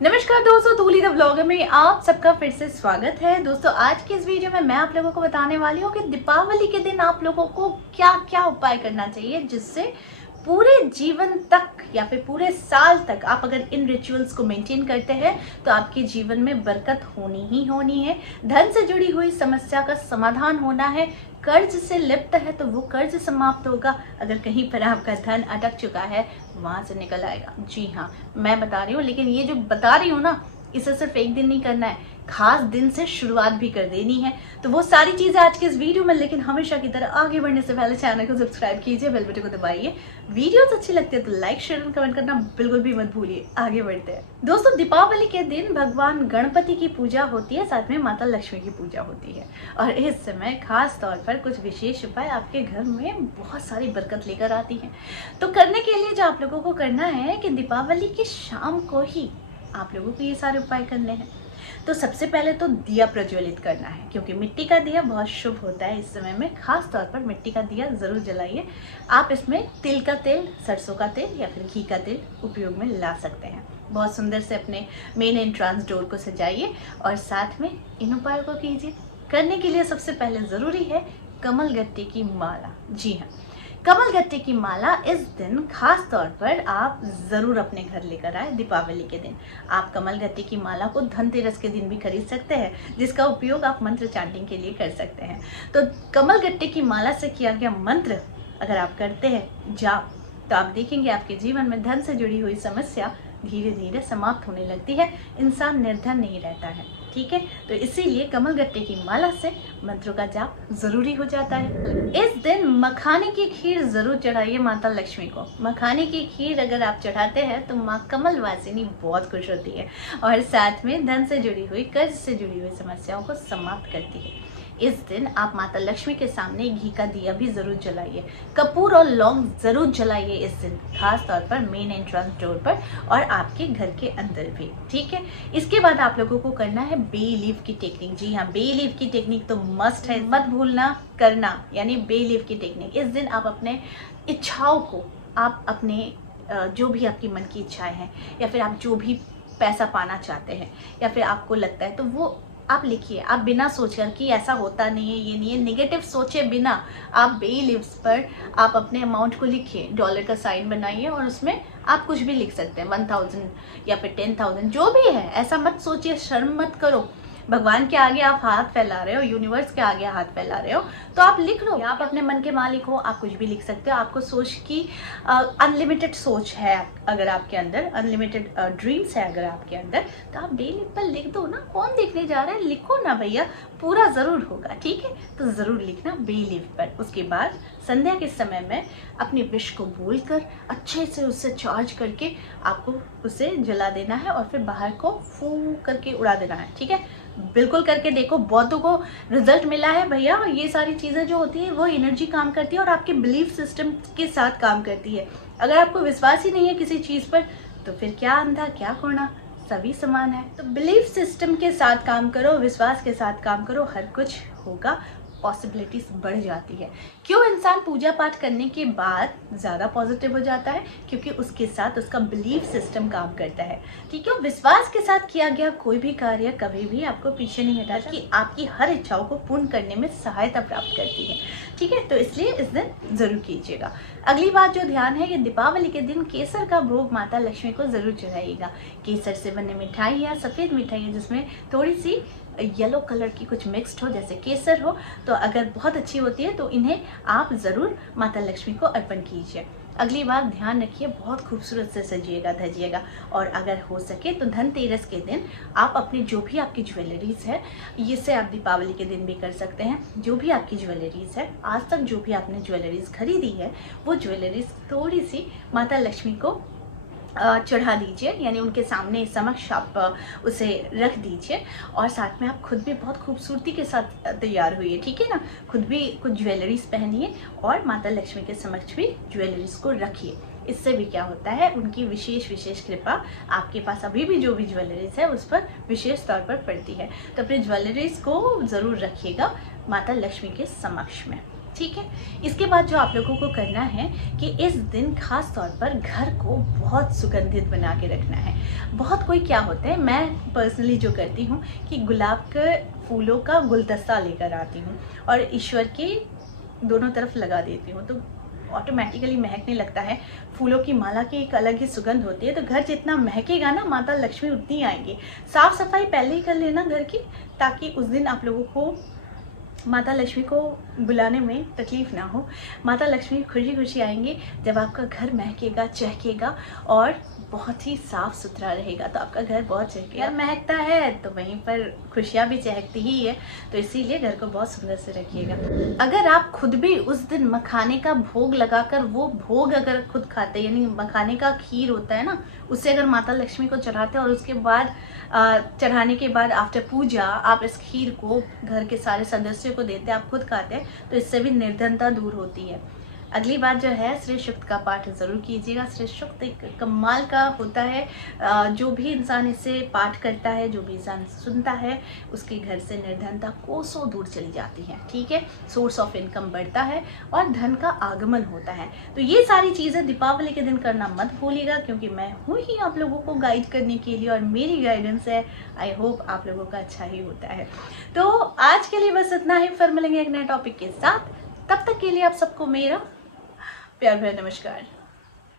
नमस्कार दोस्तों, तूली the blogger में आप सबका फिर से स्वागत है। दोस्तों आज की इस वीडियो में मैं आप लोगों को बताने वाली हूँ कि दीपावली के दिन आप लोगों को क्या क्या उपाय करना चाहिए जिससे पूरे जीवन तक या फिर पूरे साल तक आप अगर इन रिचुअल्स को मेंटेन करते हैं तो आपके जीवन में बरकत होनी ही होनी है। धन से जुड़ी हुई समस्या का समाधान होना है। कर्ज से लिप्त है तो वो कर्ज समाप्त होगा। अगर कहीं पर आपका धन अटक चुका है वहां से निकल आएगा। जी हाँ, मैं बता रही हूँ, लेकिन ये जो बता रही हूँ ना, इसे सिर्फ एक दिन नहीं करना है, खास दिन से शुरुआत भी कर देनी है। तो वो सारी चीजें आज के इस वीडियो में, लेकिन हमेशा की तरह आगे बढ़ने से पहले चैनल को सब्सक्राइब कीजिए, बेल बटन को दबाइए। वीडियोस अच्छी लगती है तो लाइक शेयर और कमेंट करना बिल्कुल भी मत भूलिए। आगे बढ़ते हैं दोस्तों। दीपावली के दिन भगवान गणपति की पूजा होती है, साथ में माता लक्ष्मी की पूजा होती है। और इस समय खास तौर पर कुछ विशेष उपाय आपके घर में बहुत सारी बरकत लेकर आती है। तो करने के लिए जो आप लोगों को करना है कि दीपावली की शाम को ही आप लोगों को ये सारे उपाय करने हैं। तो सबसे पहले तो दिया प्रज्वलित करना है, क्योंकि मिट्टी का दिया बहुत शुभ होता है। इस समय में खास तौर पर मिट्टी का दिया जरूर जलाइए। आप इसमें तिल का तेल, सरसों का तेल या फिर घी का तेल उपयोग में ला सकते हैं। बहुत सुंदर से अपने मेन एंट्रांस डोर को सजाइए और साथ में इन उपायों को कीजिए। करने के लिए सबसे पहले जरूरी है कमल गट्टे की माला। जी हाँ, कमल गट्टे की माला इस दिन खास तौर पर आप जरूर अपने घर लेकर आए। दीपावली के दिन आप कमल गट्टे की माला को धनतेरस के दिन भी खरीद सकते हैं, जिसका उपयोग आप मंत्र चांटिंग के लिए कर सकते हैं। तो कमल गट्टे की माला से किया गया मंत्र अगर आप करते हैं जाप, तो आप देखेंगे आपके जीवन में धन से जुड़ी हुई समस्या धीरे धीरे समाप्त होने लगती है। इंसान निर्धन नहीं रहता है। ठीक है, तो इसीलिए कमल गट्टे की माला से मंत्रों का जाप जरूरी हो जाता है। इस दिन मखाने की खीर जरूर चढ़ाइए माता लक्ष्मी को। मखाने की खीर अगर आप चढ़ाते हैं तो माँ कमल वासिनी बहुत खुश होती है और साथ में धन से जुड़ी हुई, कर्ज से जुड़ी हुई समस्याओं को समाप्त करती है। इस दिन आप माता लक्ष्मी के सामने घी का दिया भी जरूर जलाइए। कपूर और लौंग जरूर जलाइए इस दिन, खास तौर पर मेन एंट्रेंस डोर पर और आपके घर के अंदर भी। ठीक है, इसके बाद आप लोगों को करना है बे लीफ की टेक्निक। जी हाँ, बे लीफ की टेक्निक तो मस्ट है, मत भूलना करना। यानी बे लीफ की टेक्निक, इस दिन आप अपने इच्छाओं को, आप अपने जो भी आपकी मन की इच्छाएं हैं या फिर आप जो भी पैसा पाना चाहते हैं या फिर आपको लगता है, तो वो आप लिखिए। आप बिना सोचकर कि ऐसा होता नहीं है, ये नहीं है, नेगेटिव सोचे बिना आप बे लीव्स पर आप अपने अमाउंट को लिखिए। डॉलर का साइन बनाइए और उसमें आप कुछ भी लिख सकते हैं, 1000 या फिर 10,000 जो भी है। ऐसा मत सोचिए, शर्म मत करो। भगवान के आगे आप हाथ फैला रहे हो, यूनिवर्स के आगे हाथ फैला रहे हो, तो आप लिख लो। आप अपने मन के मालिक हो, आप कुछ भी लिख सकते हो। आपको सोच की अनलिमिटेड सोच है अगर आपके अंदर, अनलिमिटेड ड्रीम्स है अगर आपके अंदर, तो आप डेली पर लिख दो ना। कौन देखने जा रहा है, लिखो ना भैया, पूरा जरूर होगा। ठीक है, तो जरूर लिखना बे लीफ पर। उसके बाद संध्या के समय में अपनी विश को बोलकर अच्छे से उससे चार्ज करके आपको उसे जला देना है और फिर बाहर को फू करके उड़ा देना है। ठीक है, बिल्कुल करके देखो, बहुतों को रिजल्ट मिला है भैया। ये सारी चीजें जो होती है वो एनर्जी काम करती है और आपके बिलीफ सिस्टम के साथ काम करती है। अगर आपको विश्वास ही नहीं है किसी चीज पर तो फिर क्या अंधा क्या कोना, सभी समान है। तो बिलीफ सिस्टम के साथ काम करो, विश्वास के साथ काम करो, हर कुछ होगा। पॉसिबिलिटीज बढ़ जाती है। क्यों इंसान पूजा पाठ करने के बाद ज़्यादा पॉजिटिव हो जाता है? क्योंकि उसके साथ उसका बिलीफ सिस्टम काम करता है। ठीक है, विश्वास के साथ किया गया कोई भी कार्य कभी भी आपको पीछे नहीं हटाता, कि आपकी हर इच्छाओं को पूर्ण करने में सहायता प्राप्त करती है। ठीक है, तो इसलिए इस दिन जरूर कीजिएगा। अगली बात जो ध्यान है कि दीपावली के दिन केसर का भोग माता लक्ष्मी को जरूर चढ़ाइएगा। केसर से बने मिठाई या सफ़ेद मिठाई जिसमें थोड़ी सी येलो कलर की कुछ मिक्स्ड हो, जैसे केसर हो, तो अगर बहुत अच्छी होती है तो इन्हें आप ज़रूर माता लक्ष्मी को अर्पण कीजिए। अगली बात ध्यान रखिए, बहुत खूबसूरत से सजिएगा धजिएगा। और अगर हो सके तो धनतेरस के दिन आप अपनी जो भी आपकी ज्वेलरीज है, इससे आप दीपावली के दिन भी कर सकते हैं। जो भी आपकी ज्वेलरीज है, आज तक जो भी आपने ज्वेलरीज खरीदी है, वो ज्वेलरीज थोड़ी सी माता लक्ष्मी को चढ़ा दीजिए, यानी उनके सामने समक्ष आप उसे रख दीजिए। और साथ में आप खुद भी बहुत खूबसूरती के साथ तैयार हुई है। ठीक है ना, खुद भी कुछ ज्वेलरीज पहनिए और माता लक्ष्मी के समक्ष भी ज्वेलरीज को रखिए। इससे भी क्या होता है, उनकी विशेष कृपा आपके पास अभी भी जो भी ज्वेलरीज है उस पर विशेष तौर पर पड़ती है। तो अपनी ज्वेलरीज को ज़रूर रखिएगा माता लक्ष्मी के समक्ष में। ठीक है। इसके बाद जो आप लोगों को करना है कि इस दिन खास तौर पर घर को बहुत सुगंधित बना के रखना है। बहुत कोई क्या होता है, मैं पर्सनली जो करती हूँ कि गुलाब के फूलों का गुलदस्ता लेकर आती हूँ और ईश्वर के दोनों तरफ लगा देती हूँ, तो ऑटोमेटिकली महकने लगता है। फूलों की माला की एक अलग ही सुगंध होती है, तो घर जितना महकेगा ना, माता लक्ष्मी उतनी आएंगी। साफ सफाई पहले ही कर लेना घर की, ताकि उस दिन आप लोगों को माता लक्ष्मी को बुलाने में तकलीफ ना हो। माता लक्ष्मी खुशी खुशी आएंगे जब आपका घर महकेगा, चहकेगा और बहुत ही साफ सुथरा रहेगा, तो आपका घर बहुत चहकेगा। महकता है तो वहीं पर खुशियाँ भी चहकती ही है, तो इसीलिए घर को बहुत सुंदर से रखिएगा। अगर आप खुद भी उस दिन मखाने का भोग लगाकर, वो भोग अगर खुद खाते, यानी मखाने का खीर होता है ना, उससे अगर माता लक्ष्मी को चढ़ाते हैं और उसके बाद चढ़ाने के बाद आफ्टर पूजा आप इस खीर को घर के सारे सदस्यों को देते हैं, आप खुद खाते हैं, तो इससे भी निर्धनता दूर होती है। अगली बात जो है, श्री सूक्त का पाठ जरूर कीजिएगा। श्री सूक्त एक कमाल का होता है, जो भी इंसान इसे पाठ करता है, जो भी इंसान सुनता है, उसके घर से निर्धनता कोसों दूर चली जाती है। ठीक है, सोर्स ऑफ इनकम बढ़ता है और धन का आगमन होता है। तो ये सारी चीज़ें दीपावली के दिन करना मत भूलिएगा, क्योंकि मैं हूँ ही आप लोगों को गाइड करने के लिए और मेरी गाइडेंस है। आई होप आप लोगों का अच्छा ही होता है। तो आज के लिए बस इतना ही, फिर मिलेंगे एक नए टॉपिक के साथ। तब तक के लिए आप सबको मेरा प्यार भरा नमस्कार।